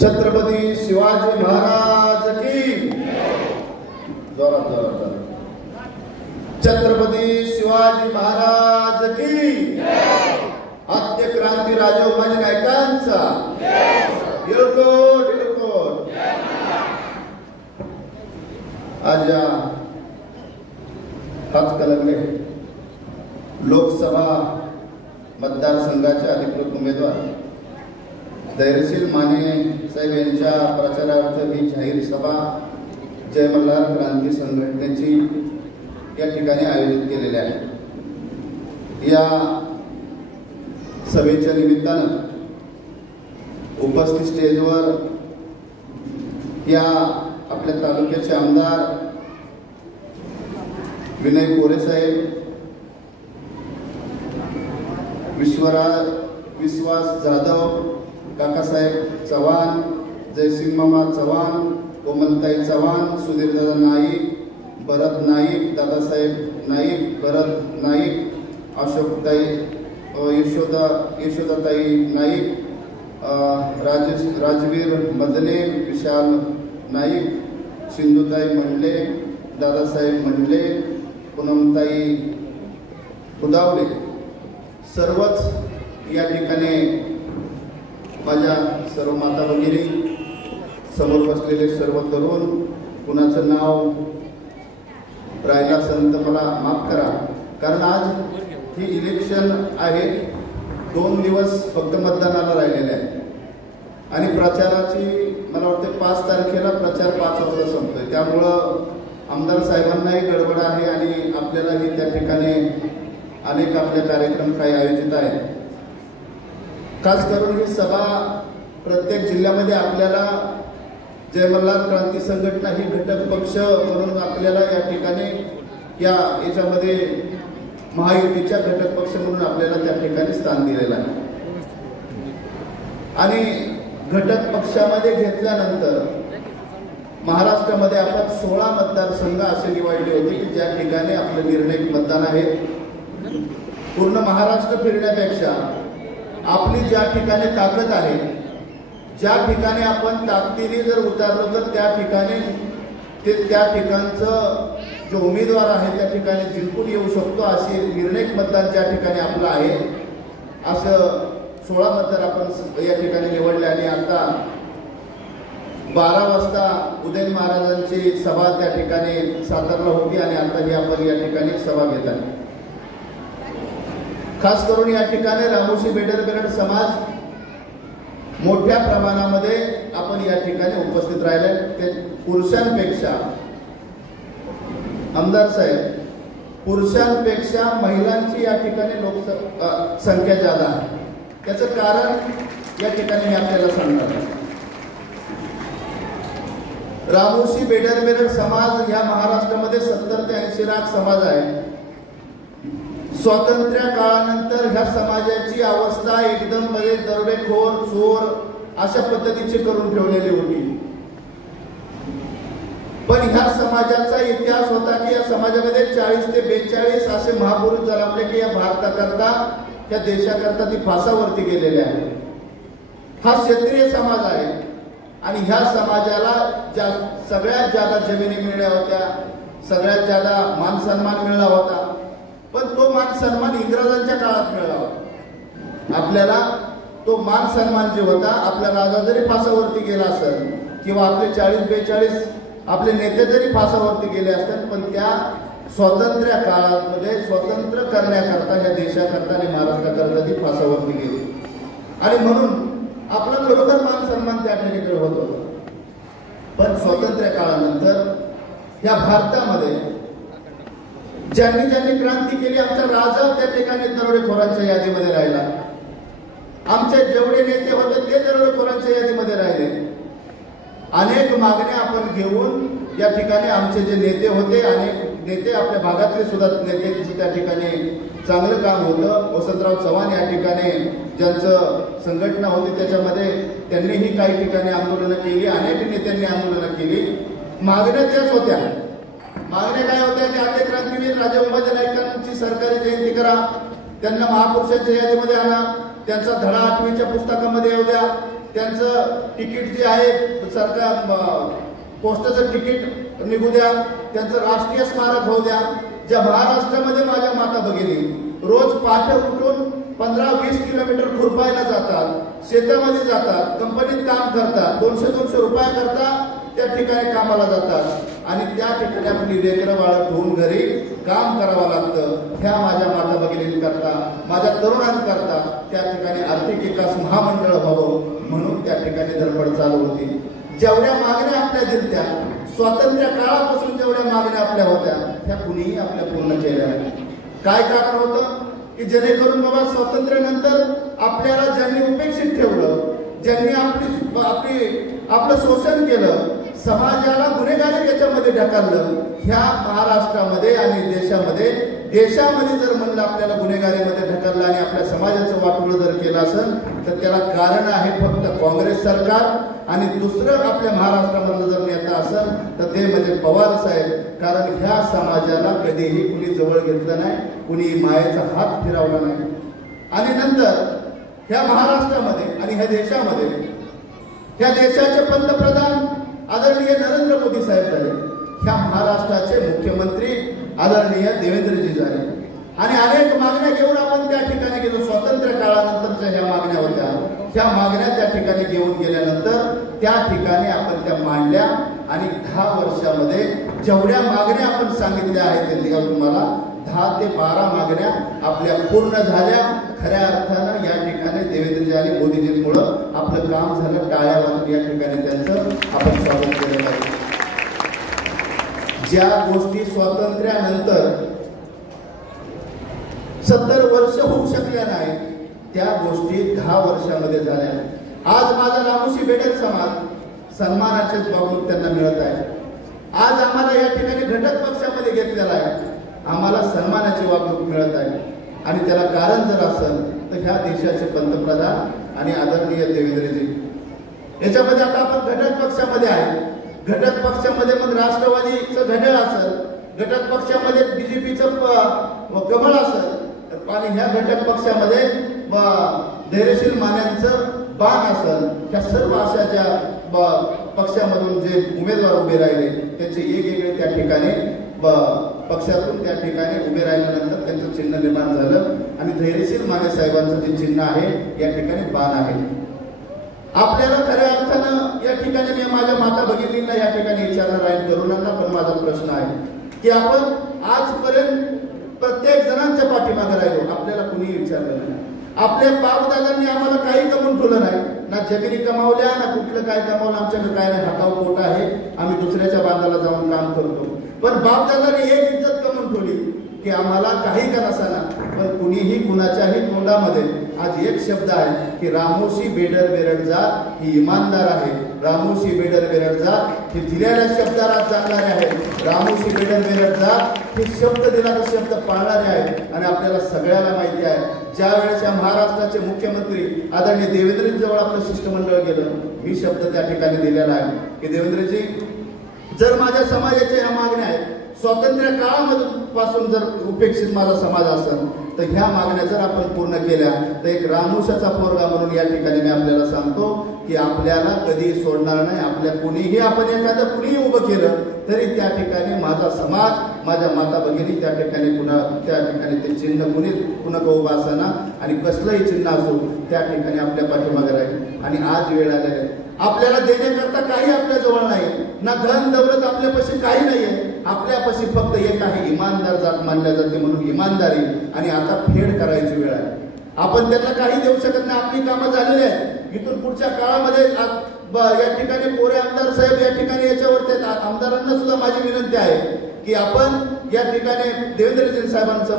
छत्रपती शिवाजी महाराज की जोरात जोरात छत्रपती शिवाजी महाराज की आद्य क्रांती राजे उमाजी नायकांचा येळकोट येळकोट। आज या हातकणंगले लोकसभा मतदारसंघाचे अधिकृत उमेदवार धैर्यशील माने साहेब यांच्या प्रचारार्थ ही जाहीर सभा जय मल्हार क्रांती संघटनेची या ठिकाणी आयोजित केलेली आहे। या सभेच्या निमित्तानं उपस्थित स्टेजवर या आपल्या तालुक्याचे आमदार विनय कोरे साहेब, विश्वास जाधव, काकासाहेब चव्हाण, जयसिंग मामा चव्हाण, कोमलताई चव्हाण, सुधीरदादा नाईक, भरत नाईक, दादासाहेब नाईक, भरत नाईक, अशोकताई, यशोदाताई नाईक, राजवीर मदने, विशाल नाईक, सिंधुताई मंडले, दादासाहेब मंडले, पूनमताई उदावले, सर्वच या ठिकाणी माझ्या सर्व माता भगिनी, समोर बसलेले सर्व तरुण, कुणाचं नाव राहिला असेल तर मला माफ करा, कारण आज ही इलेक्शन आहे। 2 दिवस फक्त मतदानाला राहिलेले आहे आणि प्रचाराची मला वाटते 5 तारखेला प्रचार 5 वाजता संपतोय, त्यामुळं आमदार साहेबांनाही गडबड आहे आणि आपल्यालाही त्या ठिकाणी अनेक आपले कार्यक्रम काही आयोजित आहेत। खास करून ही सभा प्रत्येक जिल्ह्यामध्ये आपल्याला जय मल्हार क्रांती संघटना ही घटक पक्ष म्हणून आपल्याला या ठिकाणी याच्यामध्ये महायुतीच्या घटक पक्ष म्हणून आपल्याला त्या ठिकाणी स्थान दिलेलं आहे आणि घटक पक्षामध्ये घेतल्यानंतर महाराष्ट्रामध्ये आपण 16 मतदारसंघ असे निवडले होते की ज्या ठिकाणी आपलं निर्णायक मतदान आहे। पूर्ण महाराष्ट्र फिरण्यापेक्षा आपली ज्या ठिकाणी ताकद आहे, ज्या ठिकाणी आपण ताकदीने जर उतरलो तर त्या ठिकाणी त्या ठिकाणचं जो उमेदवार आहे त्या ठिकाणी जिंकून येऊ शकतो, असे निर्णायक मतदान ज्या ठिकाणी आपलं आहे असं 16 मतदार आपण या ठिकाणी निवडले आणि आता 12 वाजता उदयन महाराजांची सभा त्या ठिकाणी सातारला होती आणि आता ही आपण या ठिकाणी सभा घेत आहे। खास करून या ठिकाणी रामोशी बेडर समाज मोठ्या प्रमाणामध्ये आपण या ठिकाणी उपस्थित राहिले। ते पुरुषांपेक्षा आमदार साहेब पुरुषांपेक्षा महिलांची या ठिकाणी संख्या जादा आहे। त्याचं कारण या ठिकाणी मी आपल्याला सांगणार आहे। रामोशी बेडर समाज या महाराष्ट्रामध्ये 70 ते 80 लाख समाज आहे। स्वातंत्र्य काळानंतर ह्या समाजाची अवस्था एकदम मध्ये दरोडेखोर, चोर अशा पद्धतीची करून ठेवलेली होती, पण ह्या समाजाचा इतिहास होता की या समाजामध्ये 40 ते 42 असे महापुरुष जन्मले की या भारताकरता, या देशाकरता ती फासावरती गेलेले आहे। हा क्षत्रिय समाज आहे आणि ह्या समाजाला सगळ्यात जादा जमिनी मिळल्या होत्या, सगळ्यात जादा मान सन्मान मिळला होता, पण तो मान सन्मान इंग्रजांच्या काळात मिळाला होता। आपल्याला तो मान सन्मान जे होता, आपला राजा जरी फासावरती गेला असेल किंवा आपले 40-42 आपले नेते जरी फासावरती गेले असतील, पण त्या स्वातंत्र्य काळामध्ये स्वतंत्र करण्याकरता या देशाकरता आणि महाराष्ट्राकरता ती फासावरती गेली आणि म्हणून आपला खरोखर मान सन्मान त्या ठिकाणी होत होता। पण स्वातंत्र्य काळानंतर या भारतामध्ये ज्यांनी क्रांती केली, आमचा राजा त्या ठिकाणी दरोडेखोरांच्या यादीमध्ये राहिला, आमचे जेवढे नेते होते ते दरोडेखोरांच्या यादीमध्ये राहिले। अनेक मागण्या आपण घेऊन या ठिकाणी आमचे जे नेते होते, अनेक नेते आपल्या भागातले सुद्धा नेते त्या ठिकाणी चांगलं काम होतं। वसंतराव चव्हाण या ठिकाणी ज्यांचं संघटना होती त्याच्यामध्ये त्यांनीही काही ठिकाणी आंदोलनं केली, अनेक नेत्यांनी आंदोलनं केली। मागण्या त्याच होत्या। मागण्या काय होत्या की आद्य क्रांतीवीर राजे उमाजी नायकांची सरकारी जयंती करा, त्यांना महापुरुषांच्या यादीमध्ये आणा, त्यांचा धडा 8वीच्या पुस्तकामध्ये येऊ द्या, त्यांचं तिकीट जे आहे सरकार पोस्टाचं तिकीट निघू द्या, त्यांचं राष्ट्रीय स्मारक होऊ द्या. ज्या महाराष्ट्रामध्ये माझ्या माता भगिनी रोज पहाटे उठून 15-20 किलोमीटर खुरपायला जातात, शेतामध्ये जातात, कंपनीत काम करतात, 200-200 रुपया करता त्या ठिकाणी कामाला जातात आणि त्या ठिकाणी आपली लेकरं बाळं ठेवून घरी काम करावं लागतं. ह्या माझ्या माता भगिनींकरता, माझ्या तरुणांकरता त्या ठिकाणी आर्थिक विकास महामंडळ व्हावं म्हणून त्या ठिकाणी धडपड चालू होती. जेवढ्या मागण्या आपल्या दिलत्या, स्वातंत्र्य काळापासून जेवढ्या मागण्या आपल्या होत्या त्या कुणीही आपल्या पूर्ण केल्या नाही. काय कारण होतं की जेणेकरून बाबा स्वातंत्र्यानंतर आपल्याला ज्यांनी उपेक्षित ठेवलं, ज्यांनी आपलं शोषण केलं, समाजाला गुन्हेगारी याच्यामध्ये ढकललं, ह्या महाराष्ट्रामध्ये आणि देशामध्ये जर म्हणलं आपल्याला गुन्हेगारीमध्ये ढकललं आणि आपल्या समाजाचं वाटोळं जर केलं असेल तर त्याला कारण आहे फक्त काँग्रेस सरकार. आणि दुसरं आपल्या महाराष्ट्रामधलं जर नेता असेल तर ते म्हणजे पवार साहेब. कारण ह्या समाजाला कधीही कुणी जवळ घेतलं नाही, कुणी मायेचा हात फिरवला नाही. आणि नंतर ह्या महाराष्ट्रामध्ये आणि ह्या देशामध्ये ह्या देशाचे पंतप्रधान आदरणीय नरेंद्र मोदी साहेब झाले, ह्या महाराष्ट्राचे मुख्यमंत्री आदरणीय देवेंद्रजी झाले आणि अनेक मागण्या घेऊन आपण त्या ठिकाणी गेलो. स्वातंत्र्य काळानंतरच्या ह्या मागण्या होत्या, ह्या मागण्या त्या ठिकाणी घेऊन गेल्यानंतर त्या ठिकाणी आपण त्या मांडल्या आणि 10 वर्षामध्ये जेवढ्या मागण्या आपण सांगितल्या आहेत त्या तुम्हाला 10 ते 12 मागण्या आपल्या पूर्ण झाल्या. खऱ्या अर्थानं या ठिकाणी देवेंद्रजी आणि मोदीजींमुळं आपलं काम झालं. टाळ्या वाजून या ठिकाणी त्यांचं आपण स्वागत केलं आहे. ज्या गोष्टी स्वातंत्र्यानंतर 70 वर्ष होऊ शकल्या नाही त्या गोष्टी 10 वर्षामध्ये झाल्या. आज माझा रामोशी बेडक समाज सन्मानाचेच वागणूक त्यांना मिळत आहे. आज आम्हाला या ठिकाणी घटक पक्षामध्ये घेतलेला आहे, आम्हाला सन्मानाची वागणूक मिळत आहे. आणि त्याला कारण जर असेल तर ह्या देशाचे पंतप्रधान आणि आदरणीय देवेंद्रजी. याच्यामध्ये आता आपण घटक पक्षामध्ये आहे. घटक पक्षामध्ये मग राष्ट्रवादीचं घड्याळ असेल, घटक पक्षामध्ये बीजेपीचं कमळ असेल आणि ह्या घटक पक्षामध्ये धैर्यशील मान्यांचं बाण असेल. ह्या सर्व अशा ज्या पक्षामधून जे उमेदवार उभे राहिले त्यांचे वेगवेगळे त्या ठिकाणी पक्षातून त्या ठिकाणी उभे राहिल्यानंतर त्यांचं चिन्ह निर्माण झालं आणि धैर्यशील माने साहेबांचं जे चिन्ह आहे या ठिकाणी बाण आहे. आपल्याला खऱ्या अर्थानं या ठिकाणी मी माझ्या माता भगिनींना या ठिकाणी विचारणार आहे, तरुणांना पण माझा प्रश्न आहे की आपण आजपर्यंत प्रत्येक जणांच्या पाठीमागे राहिलो, आपल्याला कुणीही विचारलं नाही. आपल्या बापदादांनी आम्हाला काही कमवून ठेवलं नाही, ना जमिनी कमावल्या ना कुठलं काय कमावलं. आमच्याकडे काय नाही, हातावर पोट आहे, आम्ही दुसऱ्याच्या बांधाला जाऊन काम करतो. पण बापदादांनी एक इज्जत कमवून ठेवली की आम्हाला काही का नसाना पण कुणीही कुणाच्याही तोंडामध्ये आज एक शब्द आहे की रामोशी बेडर बेरड जात ही इमानदार आहे. रामोशी बेडर बेरड जात ही दिलेल्या शब्दाला जाणणारे आहेत. रामोशी बेडर बेरड जात हे शब्द दिला तर शब्द पाळणारे आहेत. आणि आपल्याला सगळ्याला माहिती आहे ज्या वेळेस या महाराष्ट्राचे मुख्यमंत्री आदरणीय देवेंद्रजी जवळ आपलं शिष्टमंडळ गेलं, मी शब्द त्या ठिकाणी दिलेला आहे की देवेंद्रजी जर माझ्या समाजाच्या ह्या मागण्या आहेत, स्वातंत्र्य काळामधून पासून जर उपेक्षित माझा समाज असेल तर ह्या मागण्या जर आपण पूर्ण केल्या तर एक रामोशाचा पोरगा म्हणून या ठिकाणी मी आपल्याला सांगतो की आपल्याला कधी सोडणार नाही. आपल्या कुणीही आपण एखादं कुणीही उभं केलं तरी त्या ठिकाणी माझा समाज, माझ्या माता भगिनी त्या ठिकाणी त्या ठिकाणी ते चिन्ह कुणा उभा असताना आणि कसलंही चिन्ह असो त्या ठिकाणी आपल्या पाठीमागे राहील. आणि आज वेळ आलेली आहे, आपल्याला देण्याकरता काही आपल्या जवळ नाही, ना धन दौलत आपल्यापाशी काही नाहीये. आपल्यापाशी फक्त एक आहे, इमानदार जात मानल्या जाते म्हणून इमानदारी. आणि आता फेड करायची वेळ आहे. आपण त्यांना काही देऊ शकत नाही, आपली कामं झालेली आहेत. इथून पुढच्या काळामध्ये या ठिकाणी कोरे आमदार साहेब या ठिकाणी याच्यावरती आमदारांना सुद्धा माझी विनंती आहे की आपण या ठिकाणी देवेंद्रजी साहेबांचं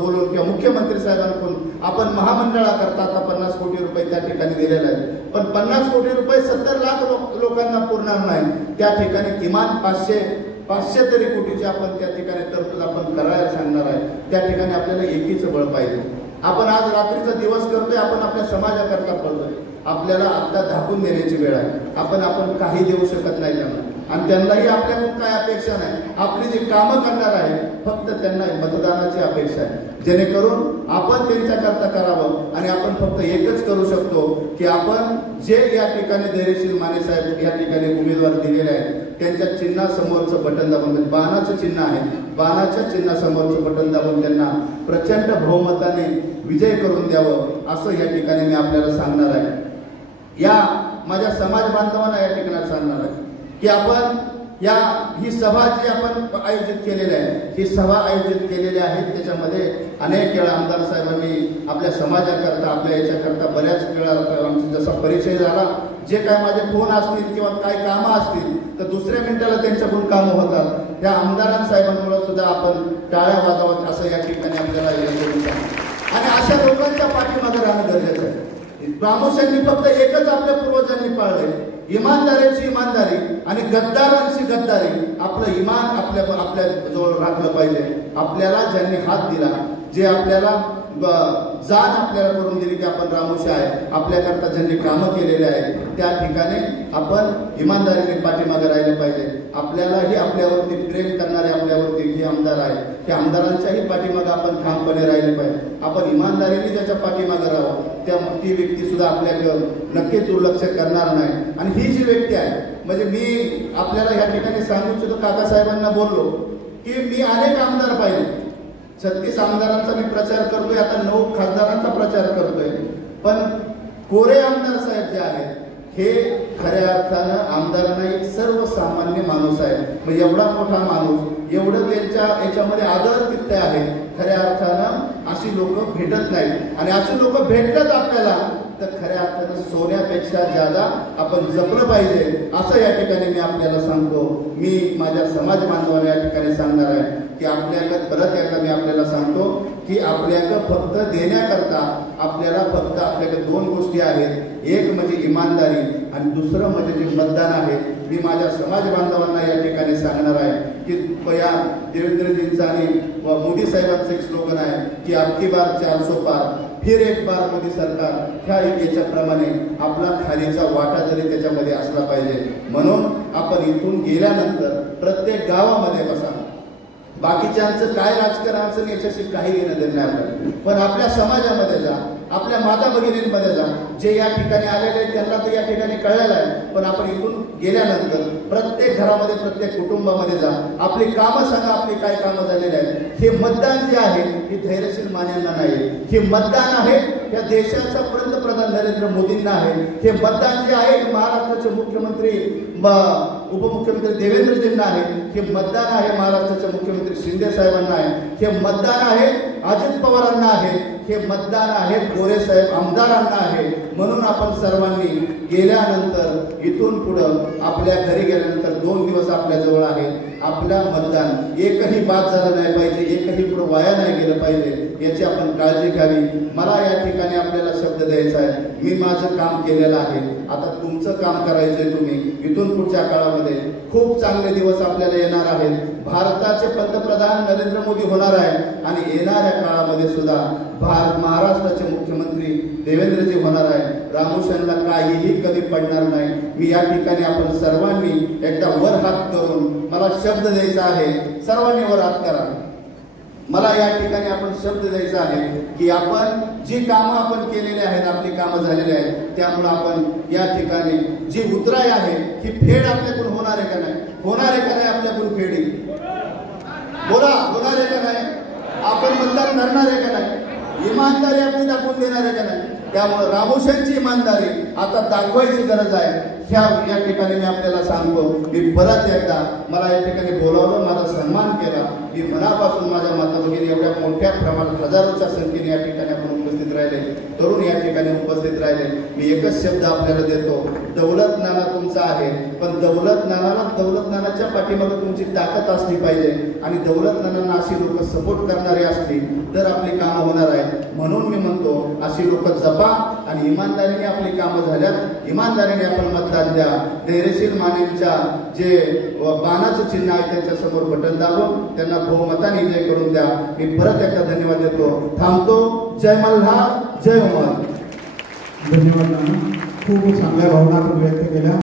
बोलून किंवा मुख्यमंत्री साहेबांकडून आपण महामंडळाकरता आता 50 कोटी रुपये त्या ठिकाणी दिलेले आहेत. पण 50 कोटी रुपये 70 लाख लोकांना पुरणार नाही. त्या ठिकाणी किमान 500 तरी कोटीची आपण त्या ठिकाणी तरतूद आपण करायला सांगणार आहे. त्या ठिकाणी आपल्याला एकीचं बळ पाहिजे. आपण आज रात्रीचा दिवस करतोय, आपण आपल्या समाजाकरता पडतोय. आपल्याला आता झाकून देण्याची वेळ आहे. आपण काही देऊ शकत नाही त्यांना. आणि त्यांनाही आपल्याकडून काय अपेक्षा नाही, आपली जी कामं करणार आहे फक्त त्यांना मतदानाची अपेक्षा आहे, जेणेकरून आपण त्यांच्याकरता करावं. आणि आपण फक्त एकच करू शकतो की आपण जे या ठिकाणी धैर्यशील माने साहेब या ठिकाणी उमेदवार दिलेले आहेत त्यांच्या चिन्हासमोरचं बटन दाबून, बाणाचं चिन्ह आहे, बाणाच्या चिन्हासमोरचं बटन दाबून त्यांना प्रचंड बहुमताने विजय करून द्यावं असं या ठिकाणी मी आपल्याला सांगणार आहे. या माझ्या समाज बांधवांना या ठिकाणी सांगणार आहे की आपण ही सभा जी आपण आयोजित केलेली आहे, ही सभा आयोजित केलेली आहे त्याच्यामध्ये अनेक वेळा आमदार साहेबांनी आपल्या समाजाकरता आपल्या याच्याकरता बऱ्याच वेळा आमचा जसा परिचय झाला, जे काय माझे फोन असतील किंवा काय कामं असतील तर दुसऱ्या मिनिटाला त्यांच्याकडून कामं होतात. त्या आमदारां साहेबांमुळे सुद्धा आपण टाळ्या वाजवत असं या ठिकाणी आपल्याला आणि अशा लोकांच्या पाठीमागे राहणं गरजेचं आहे. प्रामुख्याने फक्त एकच आपल्या पूर्वजांनी पाळलंय, इमानदारीची इमानदारी आणि गद्दारांची गद्दारी. आपलं इमान आपल्या जवळ राखलं पाहिजे. आपल्याला ज्यांनी हात दिला, जे आपल्याला जाण आपल्याला करून दिली की आपण रामोशी आहे, आपल्याकरता ज्यांनी कामं केलेले आहेत त्या ठिकाणी आपण इमानदारीने पाठीमागे राहिले पाहिजे. आपल्यालाही आपल्यावरती प्रेम करणारे आपल्यावरती जे आमदार आहेत त्या आमदारांच्याही पाठीमागे आपण ठामपणे राहिले पाहिजे. आपण इमानदारीने ज्याच्या पाठीमागे राहावं ती व्यक्ती सुद्धा आपल्याकडे नक्की दुर्लक्ष करणार नाही. आणि ही जी व्यक्ती आहे म्हणजे मी आपल्याला या ठिकाणी सांगू इच्छितो, काकासाहेबांना बोललो की मी अनेक आमदार पाहिले, 36 आमदारांचा मी प्रचार करतोय, आता 9 खासदारांचा प्रचार करतोय, पण कोरे आमदार साहेब जे आहेत हे खऱ्या अर्थानं आमदारांना एक सर्वसामान्य माणूस आहे. म्हणजे एवढा मोठा माणूस, एवढं त्यांच्या याच्यामध्ये आदर तिथे आहे. खऱ्या अर्थानं अशी लोक भेटत नाहीत आणि अशी लोक भेटतात आपल्याला तर खऱ्या अर्थानं सोन्यापेक्षा ज्यादा आपण जपलं पाहिजे असं या ठिकाणी मी आपल्याला सांगतो. मी माझ्या समाज बांधवांना या ठिकाणी सांगणार आहे की आपल्याकडे परत एकदा मी आपल्याला सांगतो की आपल्याकडे फक्त देण्याकरता आपल्याला फक्त आपल्याकडे 2 गोष्टी आहेत, एक म्हणजे इमानदारी आणि दुसरं म्हणजे जे मतदान आहे. मी माझ्या समाज बांधवांना या ठिकाणी सांगणार आहे की या देवेंद्रजींचं आणि मोदी साहेबांचं एक स्लोगन आहे की अबकी बार 400 पार फिर एक बार मोदी सरकार. ह्या याच्याप्रमाणे आपला खालीचा वाटा जरी त्याच्यामध्ये असला पाहिजे. म्हणून आपण इथून गेल्यानंतर प्रत्येक गावामध्ये बसा, बाकीच्यांचं काय राजकारणाचं याच्याशी काही घेणं देणं नाही आपल्याला, पण आपल्या समाजामध्ये जा, आपल्या माता भगिनींमध्ये जा, जे या ठिकाणी आलेले आहेत त्यांना तर या ठिकाणी कळलेलं आहे, पण आपण इथून गेल्यानंतर प्रत्येक घरामध्ये प्रत्येक कुटुंबामध्ये जा, आपली कामं सांगा, आपली काय कामं झालेली आहेत. हे मतदान जे आहे हे धैर्यशील मान्यांना नाही, हे मतदान आहे या देशाच्या पंतप्रधान नरेंद्र मोदींना आहे. हे मतदान जे आहे महाराष्ट्राचे मुख्यमंत्री उपमुख्यमंत्री देवेंद्रजींना आहे. हे मतदान आहे महाराष्ट्राचे मुख्यमंत्री शिंदे साहेबांना आहे. हे मतदान आहे अजित पवारांना आहे. हे मतदान आहे गोरे साहेब आमदारांना आहे. म्हणून आपण सर्वांनी गेल्यानंतर इथून पुढं आपल्या घरी गेल्यानंतर 2 दिवस आपल्या जवळ आहे. आपलं मतदान एकही बाद झालं नाही पाहिजे, एकही पुढे वाया नाही गेलं पाहिजे याची आपण काळजी घ्यावी. मला या ठिकाणी आपल्याला शब्द द्यायचा आहे, मी माझं काम केलेलं आहे, आता तुमचं काम करायचंय. तुम्ही इथून पुढच्या काळामध्ये खूप चांगले दिवस आपल्याला येणार आहेत. भारताचे पंतप्रधान नरेंद्र मोदी होणार आहे आणि येणाऱ्या काळामध्ये सुद्धा महाराष्ट्राचे मुख्यमंत्री देवेंद्रजी होणार आहे. रामोशांना काहीही कमी पडणार नाही. मी या ठिकाणी आपण सर्वांनी एकदा वर हात करून मला शब्द द्यायचा आहे, सर्वांनी वर हात करा. मला या ठिकाणी आपण शब्द द्यायचा आहे की आपण जी कामं आपण केलेली आहेत, आपली कामं झालेली आहेत, त्यामुळे आपण या ठिकाणी जी उतराई आहे ही फेड आपल्याकडून होणार आहे का नाही, होणार आहे का नाही आपल्याकडून फेडी बोला, होणार आहे का नाही, आपण मतदान करणार आहे का नाही, इमानदारी आपली दाखवून देणार आहे का नाही. त्यामुळे रामोशांची इमानदारी आता दाखवायची गरज आहे. या ठिकाणी मी आपल्याला सांगतो, मी परत एकदा मला या ठिकाणी बोलावलं, माझा सन्मान केला. मी मनापासून माझ्या माता भगिनी एवढ्या मोठ्या प्रमाणात हजारोच्या संख्येने या ठिकाणी आपण उपस्थित राहिले, तरुण या ठिकाणी उपस्थित राहिले. मी एकच शब्द आपल्याला देतो, दौलत नाना तुमचा आहे, पण दौलत नानाच्या पाठीमागे तुमची ताकद असली पाहिजे आणि दौलत नानांना अशी लोक सपोर्ट करणारे असतील तर आपली कामं होणार आहेत. म्हणून मी म्हणतो अशी लोक जपा आणि इमानदारीने आपली कामं झाल्यात, इमानदारीने आपण मतदान द्या. धैर्यशील मानेंच्या जे बाणाचं चिन्ह आहे त्यांच्या समोर बटन दाबून त्यांना बहुमताने विजय करून द्या. मी परत एकदा धन्यवाद देतो, थांबतो. जय मल्हार, जय उमर. धन्यवाद. खूप चांगल्या भावना व्यक्त केल्या.